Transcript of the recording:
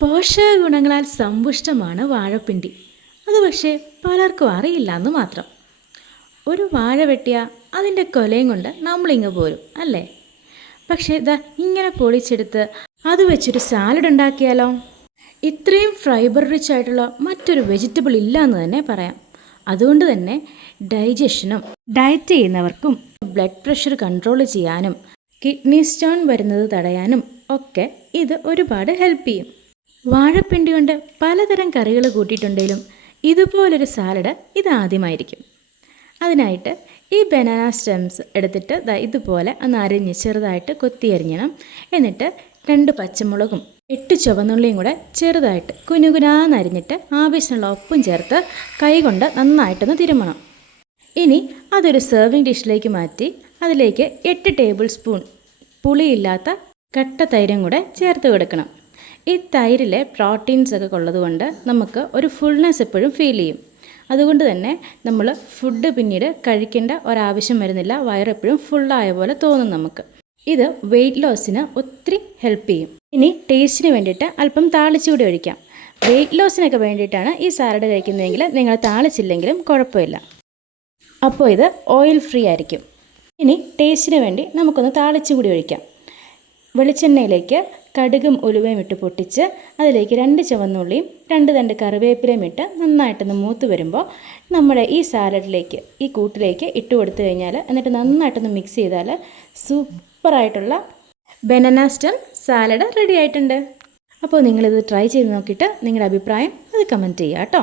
പോഷക ഗുണങ്ങളാൽ സമ്പുഷ്ടമാണ് വാഴപ്പിണ്ടി. അത് പക്ഷേ പലർക്കും അറിയില്ല എന്ന് മാത്രം. ഒരു വാഴ വെട്ടിയാൽ അതിൻ്റെ കൊലയും കൊണ്ട് നമ്മളിങ്ങ് പോരും അല്ലേ? പക്ഷേ ഇതാ ഇങ്ങനെ പൊളിച്ചെടുത്ത് അത് വെച്ചൊരു സാലഡ് ഉണ്ടാക്കിയാലോ? ഇത്രയും ഫൈബർ റിച്ച് ആയിട്ടുള്ള മറ്റൊരു വെജിറ്റബിൾ ഇല്ല എന്ന് തന്നെ പറയാം. അതുകൊണ്ട് തന്നെ ഡൈജഷനും ഡയറ്റ് ചെയ്യുന്നവർക്കും ബ്ലഡ് പ്രഷർ കൺട്രോൾ ചെയ്യാനും കിഡ്നി സ്റ്റോൺ വരുന്നത് തടയാനും ഒക്കെ ഇത് ഒരുപാട് ഹെൽപ്പ് ചെയ്യും. വാഴപ്പിണ്ടി കൊണ്ട് പലതരം കറികൾ കൂട്ടിയിട്ടുണ്ടെങ്കിലും ഇതുപോലൊരു സാലഡ് ഇതാദ്യമായിരിക്കും. അതിനായിട്ട് ഈ ബനാന സ്റ്റെംസ് എടുത്തിട്ട് ഇതുപോലെ ഒന്ന് അരിഞ്ഞ് ചെറുതായിട്ട് കൊത്തി അരിഞ്ഞണം. എന്നിട്ട് 2 പച്ചമുളകും 8 ചുവന്നുള്ളിയും കൂടെ ചെറുതായിട്ട് കുനുകുനാന്നരിഞ്ഞിട്ട് ആവശ്യമുള്ള ഉപ്പും ചേർത്ത് കൈകൊണ്ട് നന്നായിട്ടൊന്ന് തിരുമണം. ഇനി അതൊരു സെർവിങ് ഡിഷിലേക്ക് മാറ്റി അതിലേക്ക് 8 ടേബിൾ സ്പൂൺ പുളിയില്ലാത്ത കട്ട തൈരും കൂടെ ചേർത്ത് കൊടുക്കണം. ഈ തൈരിലെ പ്രോട്ടീൻസ് ഒക്കെ ഉള്ളതുകൊണ്ട് നമുക്ക് ഒരു ഫുൾനെസ് എപ്പോഴും ഫീൽ ചെയ്യും. അതുകൊണ്ട് തന്നെ നമ്മൾ ഫുഡ് പിന്നീട് കഴിക്കേണ്ട ഒരാവശ്യം വരുന്നില്ല. വയറെപ്പോഴും ഫുള്ളായ പോലെ തോന്നും നമുക്ക്. ഇത് വെയിറ്റ് ലോസിന് ഒത്തിരി ഹെൽപ്പ് ചെയ്യും. ഇനി ടേസ്റ്റിന് വേണ്ടിയിട്ട് അല്പം താളിച്ചു കൂടി ഒഴിക്കാം. വെയിറ്റ് ലോസിനൊക്കെ വേണ്ടിയിട്ടാണ് ഈ സാലഡ് കഴിക്കുന്നതെങ്കിൽ നിങ്ങൾ താളിച്ചില്ലെങ്കിലും കുഴപ്പമില്ല. അപ്പോൾ ഇത് ഓയിൽ ഫ്രീ ആയിരിക്കും. ഇനി ടേസ്റ്റിന് വേണ്ടി നമുക്കൊന്ന് താളിച്ചു കൂടി ഒഴിക്കാം. വെളിച്ചെണ്ണയിലേക്ക് കടുകും ഉലുവയും ഇട്ട് പൊട്ടിച്ച് അതിലേക്ക് 2 ചുവന്നുള്ളിയും 2 തണ്ട് കറിവേപ്പിലയും ഇട്ട് നന്നായിട്ടൊന്ന് മൂത്ത് വരുമ്പോൾ നമ്മുടെ ഈ സാലഡിലേക്ക് ഈ കൂട്ടിലേക്ക് ഇട്ട് കൊടുത്തു കഴിഞ്ഞാൽ എന്നിട്ട് നന്നായിട്ടൊന്ന് മിക്സ് ചെയ്താൽ സൂപ്പറായിട്ടുള്ള ബനാന സ്റ്റെം സാലഡ് റെഡി ആയിട്ടുണ്ട്. അപ്പോൾ നിങ്ങളിത് ട്രൈ ചെയ്ത് നോക്കിയിട്ട് നിങ്ങളുടെ അഭിപ്രായം അത് കമൻറ്റ് ചെയ്യുക കേട്ടോ.